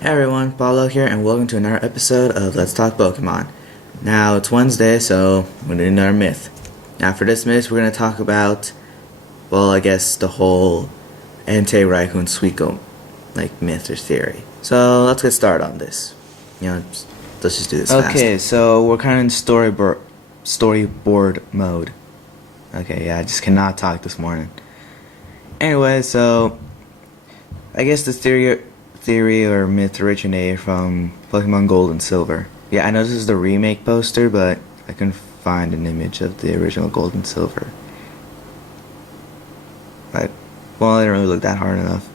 Hey everyone, Paulo here, and welcome to another episode of Let's Talk Pokemon. Now, it's Wednesday, so we're doing another myth. Now, for this myth, we're going to talk about, well, I guess the whole Entei-Raikou Suicune, myth or theory. So, let's get started on this. Let's just do this fast. Okay, so we're kind of in storyboard mode. Okay, yeah, I just cannot talk this morning. Anyway, so, I guess the theory or myth originated from Pokemon Gold and Silver. Yeah, I know this is the remake poster, but I couldn't find an image of the original Gold and Silver. I didn't really look that hard enough.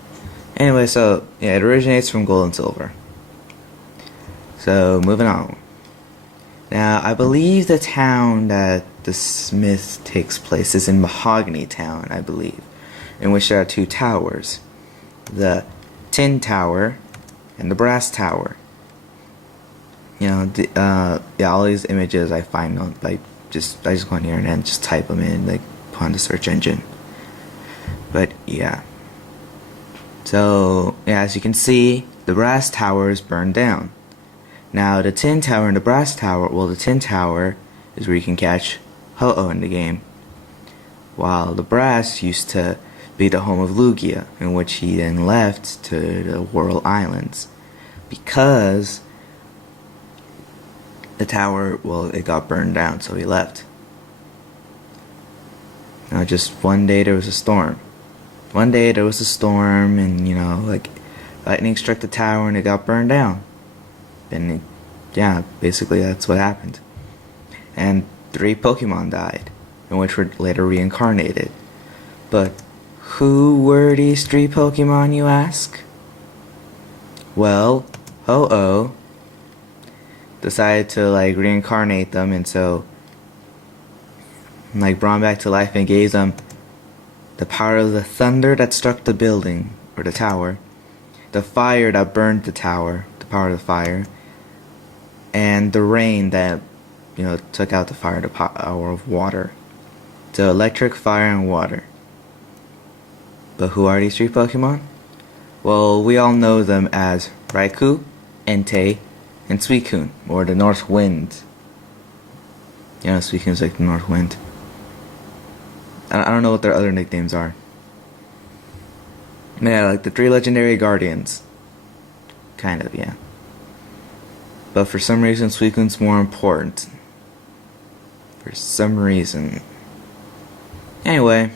Anyway, so, yeah, it originates from Gold and Silver. So, moving on. Now, I believe the town that this myth takes place is in Mahogany Town, I believe, in which there are two towers. The Tin Tower and the Brass Tower. All these images I find on I just go on the internet and just type them in on the search engine. But yeah. So yeah, as you can see, the Brass Tower is burned down. Now the Tin Tower and the Brass Tower, well, the Tin Tower is where you can catch Ho-Oh in the game, while the Brass used to be the home of Lugia, in which he then left to the Whirl Islands because the tower, well, it got burned down, so he left. Now, just one day there was a storm. And lightning struck the tower and it got burned down. And basically that's what happened. And 3 Pokemon died, in which were later reincarnated. But who were these 3 Pokemon, you ask? Well, Ho-Oh decided to reincarnate them, and so brought them back to life and gave them the power of the thunder that struck the building or the tower, the fire that burned the tower, the power of the fire, and the rain that took out the fire, the power of water. So electric, fire, and water. But who are these 3 Pokemon? Well, we all know them as Raikou, Entei, and Suicune, or the North Wind. Suicune's like the North Wind. I don't know what their other nicknames are. Yeah, the 3 legendary guardians. Kind of, yeah. But for some reason, Suicune's more important. For some reason. Anyway.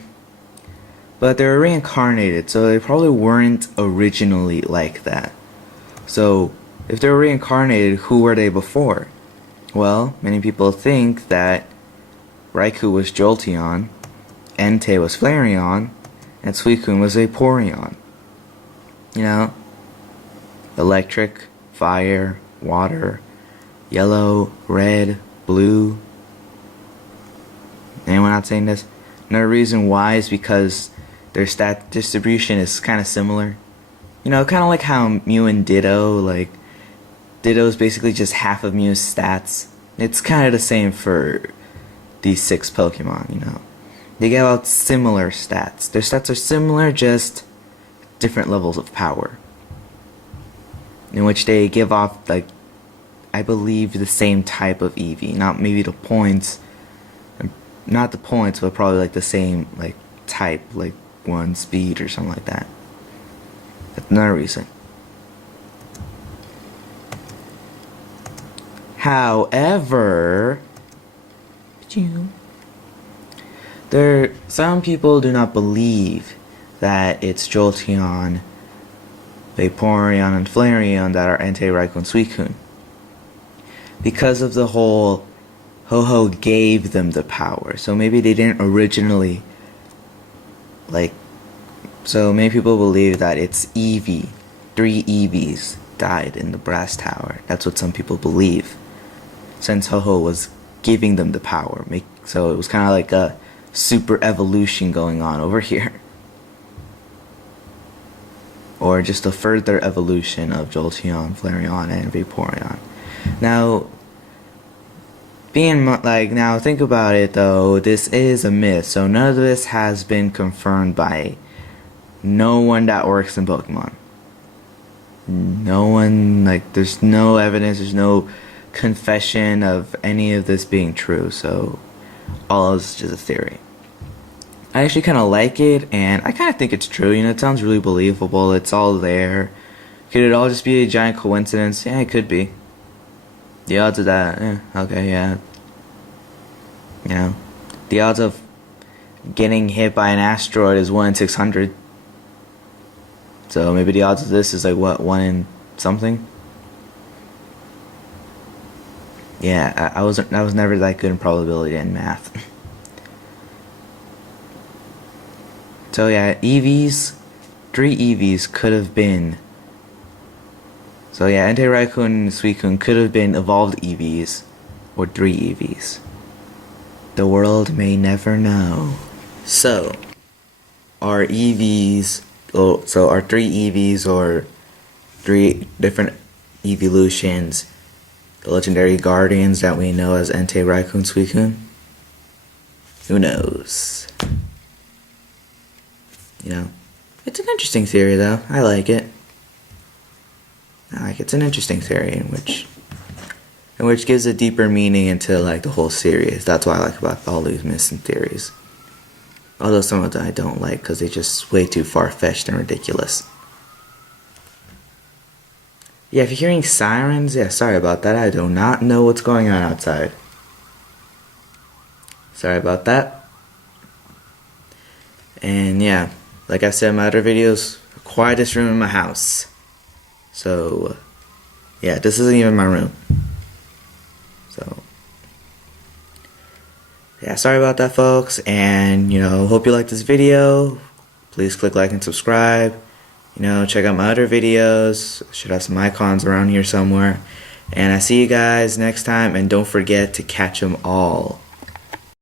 But they were reincarnated, so they probably weren't originally like that. So, if they were reincarnated, who were they before? Well, many people think that Raikou was Jolteon, Entei was Flareon, and Suicune was Vaporeon. Electric, fire, water, yellow, red, blue. Anyone not saying this? Another reason why is because their stat distribution is kind of similar. Kind of like how Mew and Ditto, Ditto is basically just half of Mew's stats. It's kind of the same for these 6 Pokemon, They give out similar stats. Their stats are similar, just different levels of power. In which they give off, I believe, the same type of EV. Not maybe the points, not the points, but probably the same, type, 1 speed or something like that. That's another reason. However, some people do not believe that it's Jolteon, Vaporeon, and Flareon that are Entei-Raikou and Suicune, because of the whole Ho-Oh gave them the power. So maybe they didn't originally so many people believe that it's Eevee. 3 Eevees died in the Brass Tower. That's what some people believe, since Ho-Oh was giving them the power. So it was kind of like a super evolution going on over here. Or just a further evolution of Jolteon, Flareon, and Vaporeon. Now, now think about it though, this is a myth, so none of this has been confirmed by no one that works in Pokemon. no one, like, there's no evidence, there's no confession of any of this being true, so all is just a theory. I actually kind of like it, and I kind of think it's true. You know, it sounds really believable. It's all there. Could it all just be a giant coincidence? Yeah, it could be. The odds of that, okay, yeah. You know, the odds of getting hit by an asteroid is 1 in 600. So maybe the odds of this is like, what, 1 in something? Yeah, I was never that good in probability in math. So yeah, EVs, 3 EVs could have been. So yeah, Entei, Raikun, and Suicune could have been evolved EVs, or 3 EVs. The world may never know. So, are EVs, so are 3 EVs or 3 different evolutions the legendary guardians that we know as Entei, Raikun, Suicune? Who knows? You know, it's an interesting theory though. I like it. It's an interesting theory in which gives a deeper meaning into like the whole series. That's what I like about all these missing theories. Although some of them I don't like because they're just way too far-fetched and ridiculous. Yeah, if you're hearing sirens, yeah, sorry about that. I do not know what's going on outside. Sorry about that. And yeah, like I said in my other videos, quietest room in my house. So, yeah, this isn't even my room. So, yeah, sorry about that, folks. And, you know, hope you liked this video. Please click like and subscribe. You know, check out my other videos. Should have some icons around here somewhere. And I see you guys next time. And don't forget to catch them all.